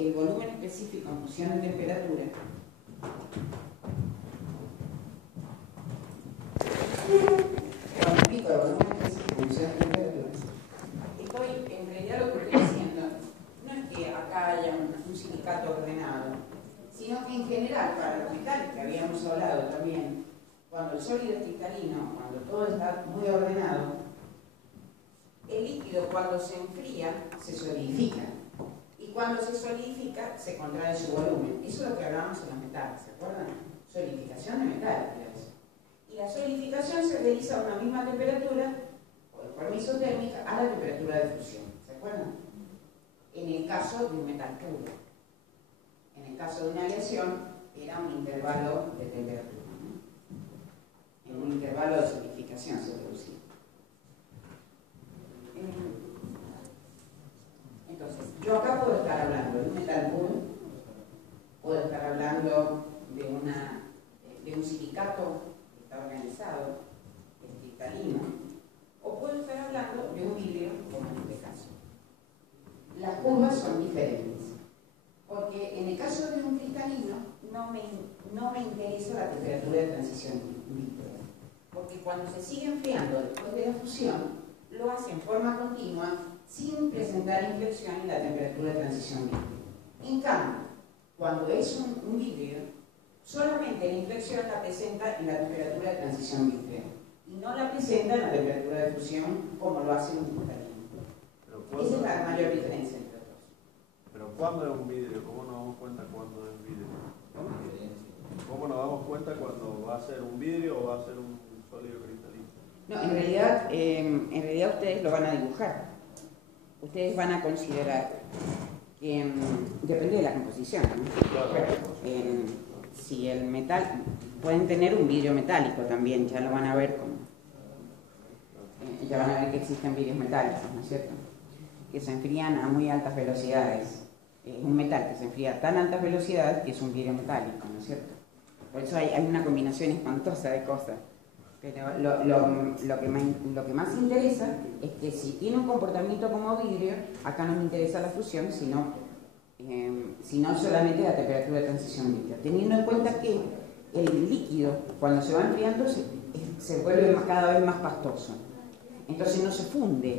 el volumen específico en función de temperatura, cuando explico el volumen específico en función de temperatura, estoy, en realidad lo que estoy diciendo no es que acá haya un silicato ordenado, sino que en general, para los metales que habíamos hablado también, cuando el sólido es cristalino, cuando todo está muy ordenado, el líquido cuando se enfría se solidifica. Y cuando se solidifica se contrae su volumen. Eso es lo que hablábamos en los metales, ¿se acuerdan? Solidificación de metales. Y la solidificación se realiza a una misma temperatura, por isotérmica, a la temperatura de fusión. ¿Se acuerdan? En el caso de un metal puro. En el caso de una aleación, era un intervalo de temperatura, ¿no? En un intervalo de solidificación se producía. Entonces, yo acá puedo estar hablando de un metal puro, puedo estar hablando de un silicato que está organizado, que es cristalino, o puedo estar hablando de un vidrio, como en este caso. Las curvas son diferentes, porque en el caso de un cristalino no me interesa la temperatura de transición vítrea, porque cuando se sigue enfriando después de la fusión, lo hace en forma continua sin presentar inflexión en la temperatura de transición vítrea. En cambio, cuando es un vidrio, solamente la inflexión la presenta en la temperatura de transición vítrea y no la presenta en la temperatura de fusión como lo hace un cristalino. Esa es la mayor diferencia entre los dos. Pero ¿cuándo es un vidrio? ¿Cómo nos damos cuenta cuándo es vidrio? ¿Cómo nos damos cuenta cuando va a ser un vidrio o va a ser un sólido cristalino? No, en realidad ustedes lo van a dibujar. Ustedes van a considerar que depende de la composición, ¿no? Claro. Si el metal, pueden tener un vidrio metálico también, ya lo van a ver como, ya van a ver que existen vidrios metálicos, ¿no es cierto? Que se enfrían a muy altas velocidades. Es un metal que se enfría a tan altas velocidades que es un vidrio metálico, ¿no es cierto? Por eso hay una combinación espantosa de cosas. Pero lo que más interesa es que si tiene un comportamiento como vidrio, acá no me interesa la fusión, sino solamente la temperatura de transición vítrea. Teniendo en cuenta que el líquido, cuando se va enfriando, se vuelve cada vez más pastoso. Entonces no se funde,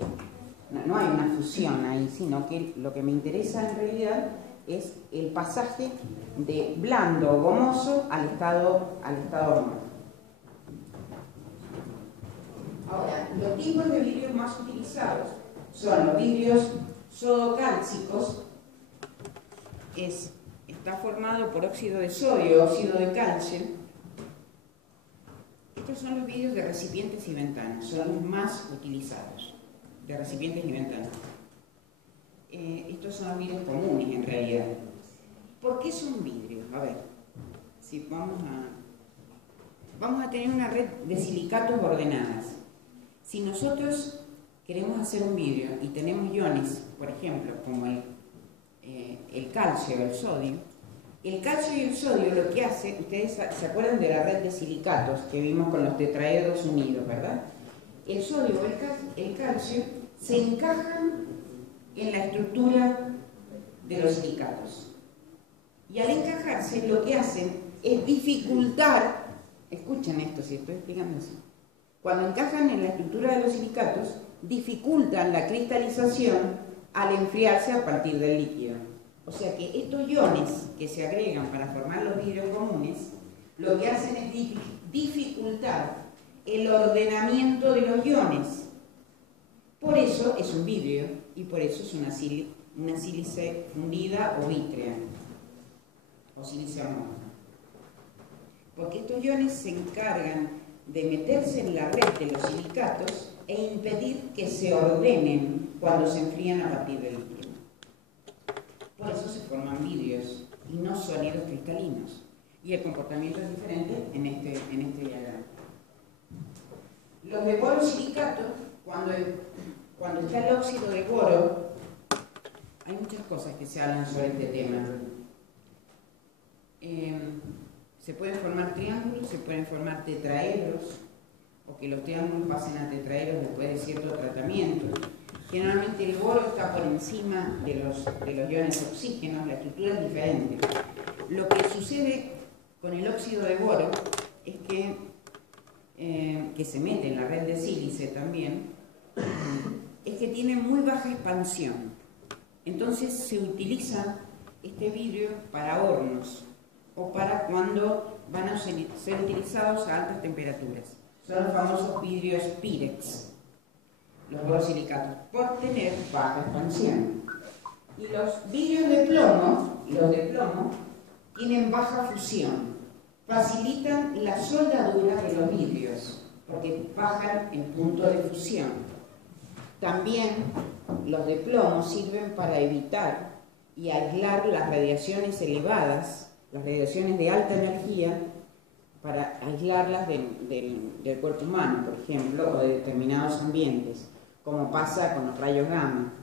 no hay una fusión ahí, sino que lo que me interesa en realidad es el pasaje de blando o gomoso al estado hormonal. Ahora, los tipos de vidrios más utilizados son los vidrios sodocálcicos, está formado por óxido de sodio, óxido de calcio. Estos son los vidrios de recipientes y ventanas, son los más utilizados, de recipientes y ventanas. Estos son los vidrios comunes en realidad. ¿Por qué son vidrios? A ver, si vamos a tener una red de silicatos ordenadas. Si nosotros queremos hacer un vidrio y tenemos iones, por ejemplo, como el calcio o el sodio y el sodio lo que hace, ustedes se acuerdan de la red de silicatos que vimos con los tetraedros unidos, ¿verdad? El sodio o el calcio se encajan en la estructura de los silicatos. Y al encajarse lo que hacen es dificultar, escuchen esto si estoy explicando así, cuando encajan en la estructura de los silicatos, dificultan la cristalización al enfriarse a partir del líquido. O sea que estos iones que se agregan para formar los vidrios comunes, lo que hacen es dificultar el ordenamiento de los iones. Por eso es un vidrio y por eso es una sílice fundida o vítrea, o sílice amorfa. Porque estos iones se encargan de meterse en la red de los silicatos e impedir que se ordenen cuando se enfrían a partir del líquido. Por eso se forman vidrios y no sólidos cristalinos. Y el comportamiento es diferente en este diagrama. Los de boro silicato, cuando está el óxido de boro, hay muchas cosas que se hablan sobre este tema. Se pueden formar triángulos, se pueden formar tetraedros, o que los triángulos pasen a tetraedros después de cierto tratamiento. generalmente el boro está por encima de los iones oxígenos, la estructura es diferente. Lo que sucede con el óxido de boro es que se mete en la red de sílice también, es que tiene muy baja expansión. Entonces se utiliza este vidrio para hornos o para cuando van a ser utilizados a altas temperaturas. Son los famosos vidrios Pyrex, los borosilicatos, por tener baja expansión. Y los vidrios de plomo, tienen baja fusión, facilitan la soldadura de los vidrios, porque bajan el punto de fusión. También los de plomo sirven para evitar y aislar las radiaciones elevadas, las radiaciones de alta energía, para aislarlas del cuerpo humano, por ejemplo, o de determinados ambientes, como pasa con los rayos gamma.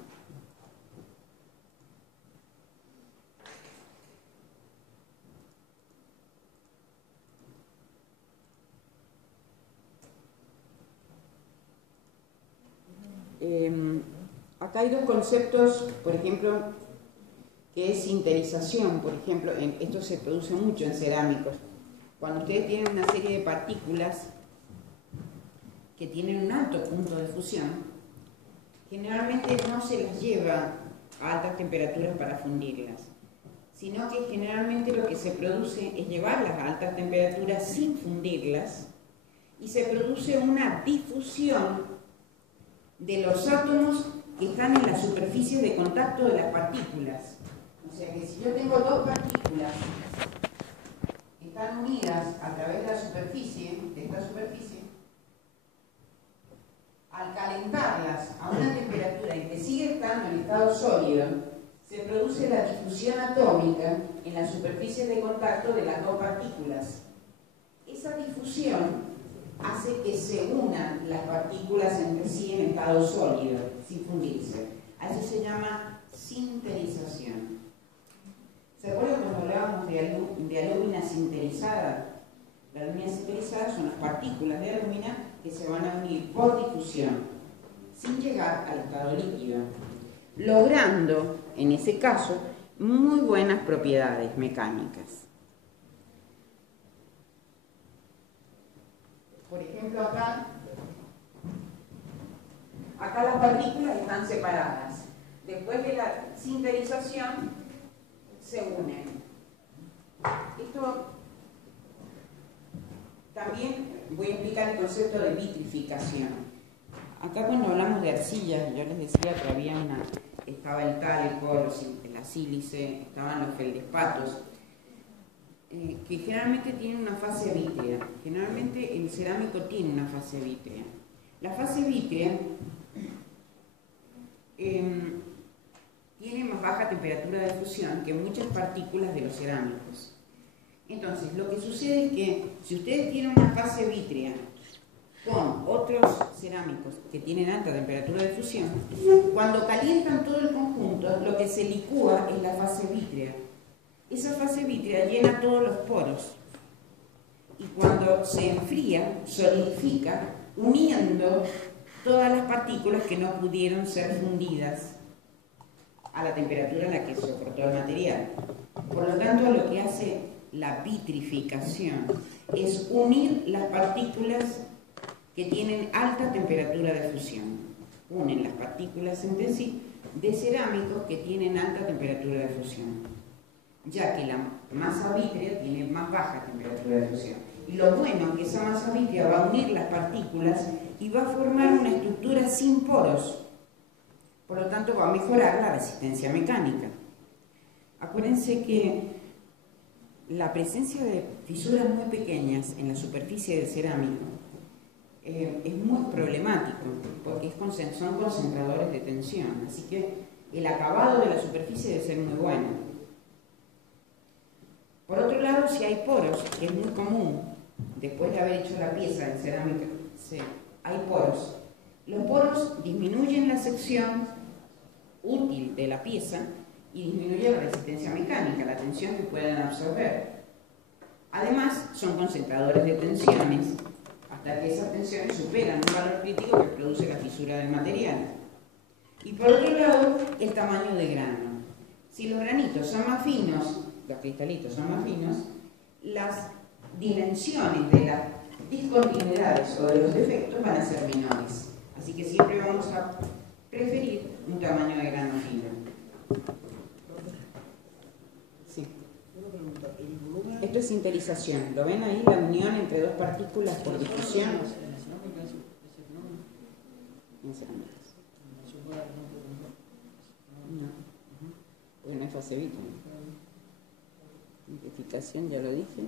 Acá hay dos conceptos, por ejemplo, que es sinterización. Por ejemplo, esto se produce mucho en cerámicos. Cuando ustedes tienen una serie de partículas que tienen un alto punto de fusión, generalmente no se las lleva a altas temperaturas para fundirlas, sino que generalmente lo que se produce es llevarlas a altas temperaturas sin fundirlas y se produce una difusión de los átomos que están en la superficie de contacto de las partículas. O sea que si yo tengo dos partículas que están unidas a través de la superficie, de esta superficie, al calentarlas a una temperatura en que sigue estando en estado sólido, se produce la difusión atómica en la superficie de contacto de las dos partículas. Esa difusión hace que se unan las partículas entre sí en estado sólido, sin fundirse. A eso se llama sinterización. ¿Se acuerdan cuando hablábamos de alúmina sinterizada? La alúmina sinterizada son las partículas de alúmina que se van a unir por difusión, sin llegar al estado líquido, logrando, en ese caso, muy buenas propiedades mecánicas. Por ejemplo, acá las partículas están separadas. Después de la sinterización, se unen. Esto también voy a explicar el concepto de vitrificación. Acá cuando hablamos de arcillas, yo les decía que estaba el talco, la sílice, estaban los feldespatos, que generalmente tienen una fase vítrea. Generalmente el cerámico tiene una fase vítrea. La fase vítrea tiene más baja temperatura de fusión que muchas partículas de los cerámicos. Entonces, lo que sucede es que si ustedes tienen una fase vítrea con otros cerámicos que tienen alta temperatura de fusión, cuando calientan todo el conjunto, lo que se licúa es la fase vítrea. Esa fase vítrea llena todos los poros y cuando se enfría, solidifica, uniendo todas las partículas que no pudieron ser fundidas a la temperatura en la que soportó el material. Por lo tanto, lo que hace la vitrificación es unir las partículas que tienen alta temperatura de fusión. Unen las partículas entre sí de cerámicos que tienen alta temperatura de fusión, ya que la masa vítrea tiene más baja temperatura de fusión. Y lo bueno es que esa masa vítrea va a unir las partículas y va a formar una estructura sin poros. Por lo tanto, va a mejorar la resistencia mecánica. Acuérdense que la presencia de fisuras muy pequeñas en la superficie del cerámico es muy problemático, porque son concentradores de tensión. Así que el acabado de la superficie debe ser muy bueno. Por otro lado, si hay poros, que es muy común, después de haber hecho la pieza en cerámica, hay poros. Los poros disminuyen la sección útil de la pieza y disminuyen la resistencia mecánica, la tensión que pueden absorber. Además, son concentradores de tensiones, hasta que esas tensiones superan un valor crítico que produce la fisura del material. Y por otro lado, el tamaño de grano. Si los granitos son más finos, los cristalitos son más finos, las dimensiones de las discontinuidades o de los defectos van a ser menores. Así que siempre vamos a preferir un tamaño de grano fino. Sí. Una pregunta, ¿el volumen? Esto es sinterización. ¿Lo ven ahí? La unión entre dos partículas por difusión. En cerámicas. No. Porque no es fase Vitre. Vitrificación, ya lo dije.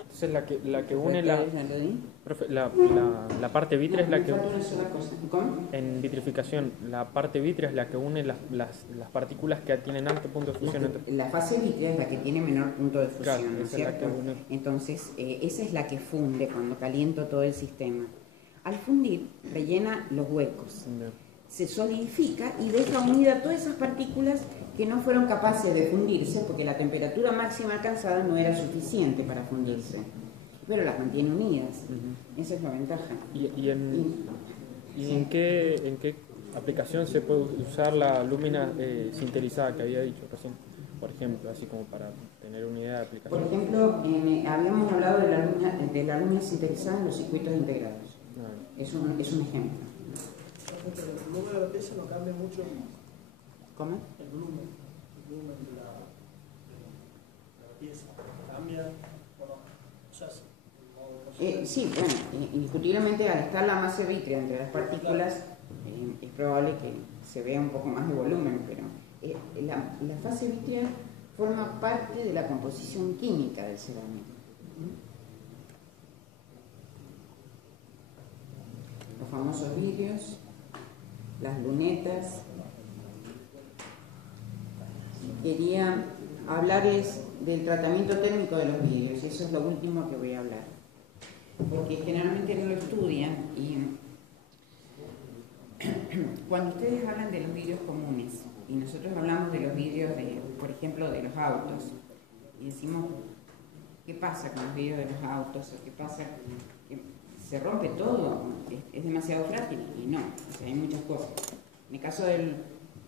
Entonces la que une la, ¿Ya lo di? profe, la parte vitrea es la que... Me falta una sola cosa. ¿Cómo? En vitrificación, la parte vitrea es la que une las partículas que tienen alto punto de fusión. La fase vitrea es la que tiene menor punto de fusión, Claro, ¿no es esa es la cierto? que une. Entonces, esa es la que funde cuando caliento todo el sistema. Al fundir, rellena los huecos, se solidifica y deja unida todas esas partículas que no fueron capaces de fundirse porque la temperatura máxima alcanzada no era suficiente para fundirse, pero las mantiene unidas. Esa es la ventaja. ¿Y en qué aplicación se puede usar la lúmina sinterizada que había dicho recién? Por ejemplo, así como para tener una idea de aplicación. Por ejemplo, habíamos hablado de la lúmina sinterizada en los circuitos integrados. Es un ejemplo. El número de piezas no cambia mucho. ¿Cómo? El volumen de la pieza cambia. Bueno, ya sé. Sí, bueno, indiscutiblemente al estar la masa vítrea entre las partículas es probable que se vea un poco más de volumen, pero la fase vítrea forma parte de la composición química del cerámico. Los famosos vidrios, las lunetas. Quería hablarles del tratamiento térmico de los vidrios, eso es lo último que voy a hablar, porque generalmente no lo estudian y cuando ustedes hablan de los vidrios comunes y nosotros hablamos de los vidrios, por ejemplo, de los autos, y decimos, ¿qué pasa con los vidrios de los autos? ¿O qué pasa? ¿Se rompe todo? ¿Es demasiado frágil? Y no, o sea, hay muchas cosas. En el caso de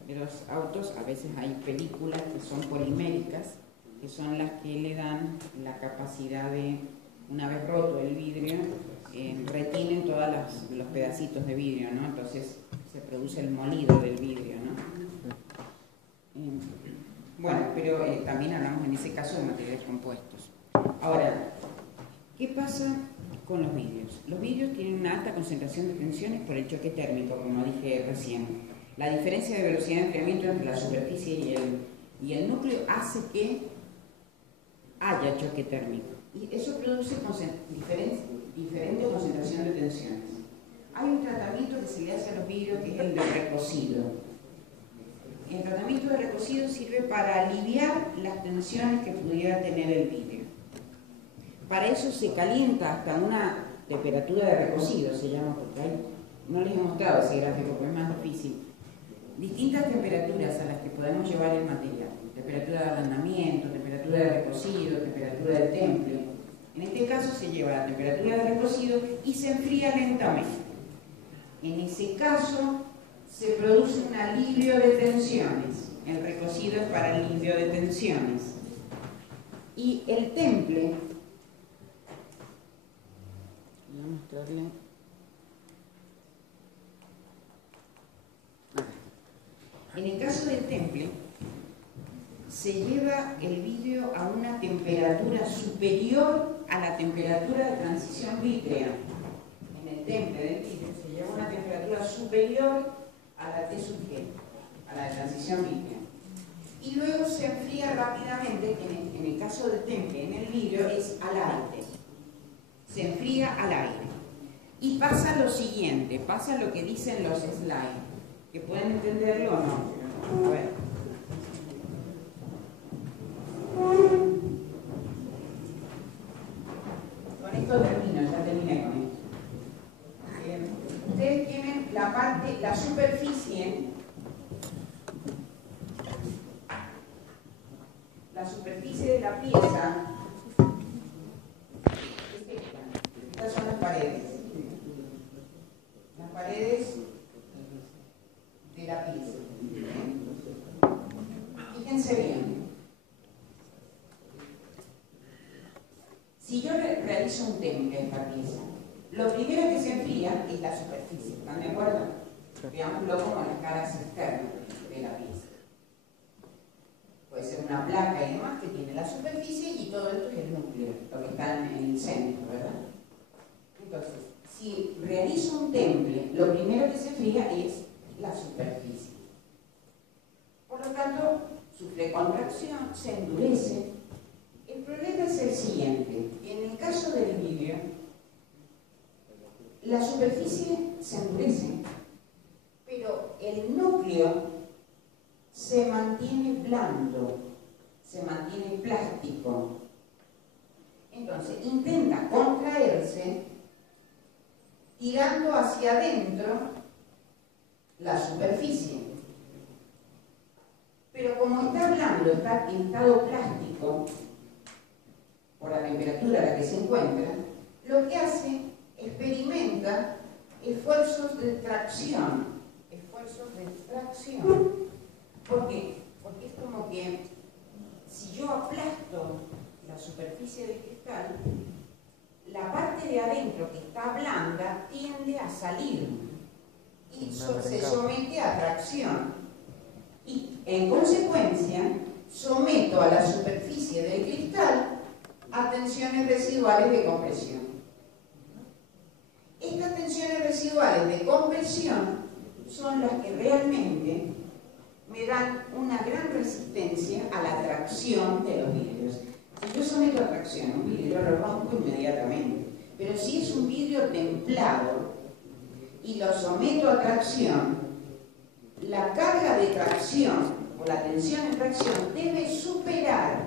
los autos, a veces hay películas que son poliméricas, que son las que le dan la capacidad de, una vez roto el vidrio, retienen todos los pedacitos de vidrio, ¿no? Entonces se produce el molido del vidrio, ¿no? Bueno, pero también hablamos en ese caso de materiales compuestos. Ahora, ¿qué pasa con los vidrios? Los vidrios tienen una alta concentración de tensiones por el choque térmico, como dije recién. La diferencia de velocidad de enfriamiento entre la superficie y el núcleo hace que haya choque térmico. Y eso produce diferente concentración de tensiones. Hay un tratamiento que se le hace a los vidrios que es el de recocido. El tratamiento de recocido sirve para aliviar las tensiones que pudiera tener el vidrio. Para eso se calienta hasta una temperatura de recocido, se llama, porque no les he mostrado ese gráfico porque es más difícil. Distintas temperaturas a las que podemos llevar el material. Temperatura de ablandamiento, temperatura de recocido, temperatura del temple. En este caso se lleva la temperatura de recocido y se enfría lentamente. En ese caso se produce un alivio de tensiones. El recocido es para alivio de tensiones. Y el temple, voy a mostrarle. En el caso del temple, se lleva el vidrio a una temperatura superior a la temperatura de transición vítrea. En el temple del vidrio se lleva a una temperatura superior a la T sub G, a la de transición vítrea. Y luego se enfría rápidamente, que en el caso del temple, en el vidrio, es al aire. Se enfría al aire. Y pasa lo siguiente, pasa lo que dicen los slides, que pueden entenderlo o no. A ver. Con esto termino, ya terminé con esto. Ustedes tienen la superficie de la pieza es esta. Estas son las paredes. Las paredes Lo primero que se enfría es la superficie, ¿están de acuerdo? Veámoslo como las caras externas de la pieza. Puede ser una placa y demás que tiene la superficie y todo esto es el núcleo, lo que está en el centro, ¿verdad? Entonces, si realizo un temple, lo primero que se enfría es la superficie. Por lo tanto, sufre contracción, se endurece. El problema es el siguiente. En el caso del vidrio, la superficie se endurece, pero el núcleo se mantiene blando, se mantiene plástico. Entonces, intenta contraerse tirando hacia adentro la superficie. Pero como está blando, está en estado plástico, por la temperatura a la que se encuentra, lo que hace, experimenta esfuerzos de tracción. Esfuerzos de tracción. ¿Por qué? Porque es como que si yo aplasto la superficie del cristal, la parte de adentro que está blanda tiende a salir y se somete a tracción. Y en consecuencia, someto a la superficie del cristal a tensiones residuales de compresión. Estas tensiones residuales de compresión son las que realmente me dan una gran resistencia a la tracción de los vidrios. Si yo someto a tracción un vidrio, lo rompo inmediatamente. Pero si es un vidrio templado y lo someto a tracción, la carga de tracción o la tensión de tracción debe superar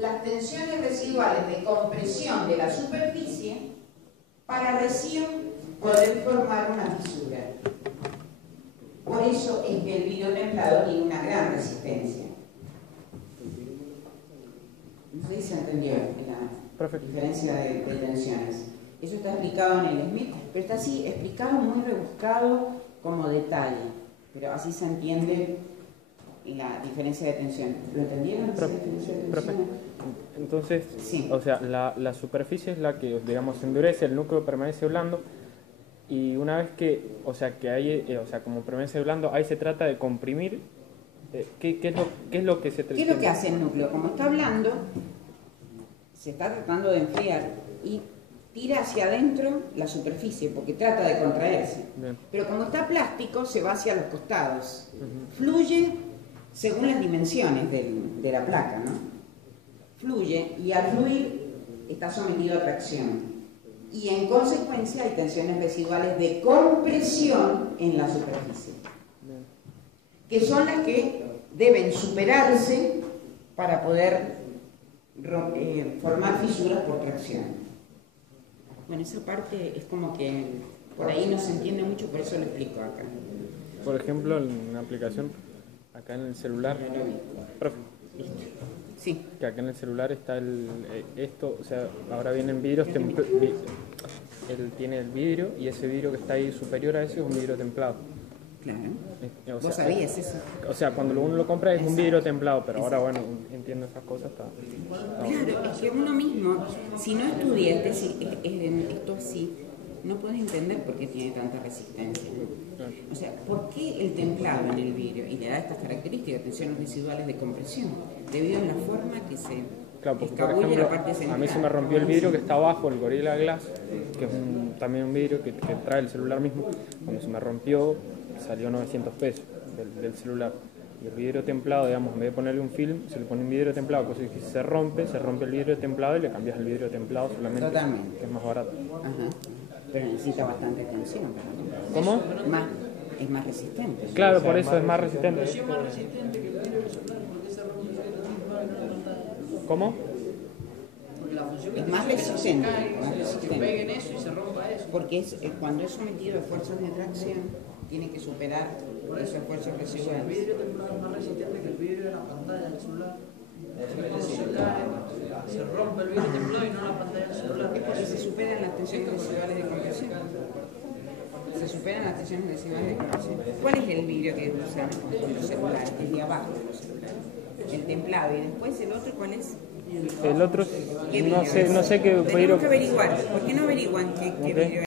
las tensiones residuales de compresión de la superficie para recién poder formar una fisura. Por eso es que el vidrio templado tiene una gran resistencia. No sé si se entendió la diferencia de tensiones. Eso está explicado en el Smith, pero está así explicado muy rebuscado como detalle. Pero así se entiende la diferencia de tensión. ¿Lo entendieron? Profe, entonces, sí. O sea, la superficie es la que, digamos, se endurece, el núcleo permanece blando, y una vez que, o sea, que hay, o sea, como permanece blando, ahí se trata de comprimir. ¿Qué es lo que se trata? ¿Qué es lo que hace el núcleo? Como está blando, se está tratando de enfriar y tira hacia adentro la superficie porque trata de contraerse. Bien. Pero como está plástico, se va hacia los costados. Fluye según las dimensiones de la placa, ¿no? Fluye y al fluir está sometido a tracción. Y en consecuencia hay tensiones residuales de compresión en la superficie, que son las que deben superarse para poder formar fisuras por tracción. Bueno, esa parte es como que por ahí no se entiende mucho, por eso lo explico acá. Por ejemplo, en una aplicación, acá en el celular, profe, sí, que acá en el celular está esto, o sea, ahora vienen vidrios él tiene el vidrio y ese vidrio que está ahí superior a ese es un vidrio templado. Claro. ¿Vos sabías eso? O sea, cuando uno lo compra es un vidrio templado, pero ahora, bueno, entiendo esas cosas. Claro, es que uno mismo, si no estudiaste esto así, no puedes entender por qué tiene tanta resistencia. O sea, ¿por qué el templado en el vidrio? Y le da estas características, tensiones residuales de compresión, debido a la forma que se claro, porque, por escabulle ejemplo, la parte central. a mí se me rompió el vidrio que está abajo, el Gorilla Glass, que es también un vidrio que trae el celular mismo. Cuando se me rompió, salió 900 pesos del celular. Y el vidrio templado, digamos, en vez de ponerle un film, se le pone un vidrio templado, cosa que si se rompe el vidrio templado y le cambias el vidrio templado solamente. Totalmente. Que es más barato. Ajá. Pero necesita bastante tensión. ¿Cómo? Es más resistente. Claro, por eso es más resistente. Es más resistente que el vidrio solar, porque se rompe el vidrio templado y no la pantalla. ¿Cómo? Porque la función Es más resistente. que peguen eso y se rompa eso. Porque cuando es sometido a fuerzas de tracción, tiene que superar esos esfuerzos El residuales. vidrio templado es más resistente que el vidrio de la pantalla del celular. Cuando se rompe el vidrio templado y no la pantalla del celular. Es porque se superan las tensiones residuales de compresión. Se superan las tensiones residuales de compresión. ¿Cuál es el vidrio que usan los celulares? El de abajo de los celulares. El templado. Y después el otro, ¿cuál es? El otro, ¿Qué vidrio es? no sé qué Tenemos vidrio. que averiguar. ¿Por qué no averiguan qué vidrio es?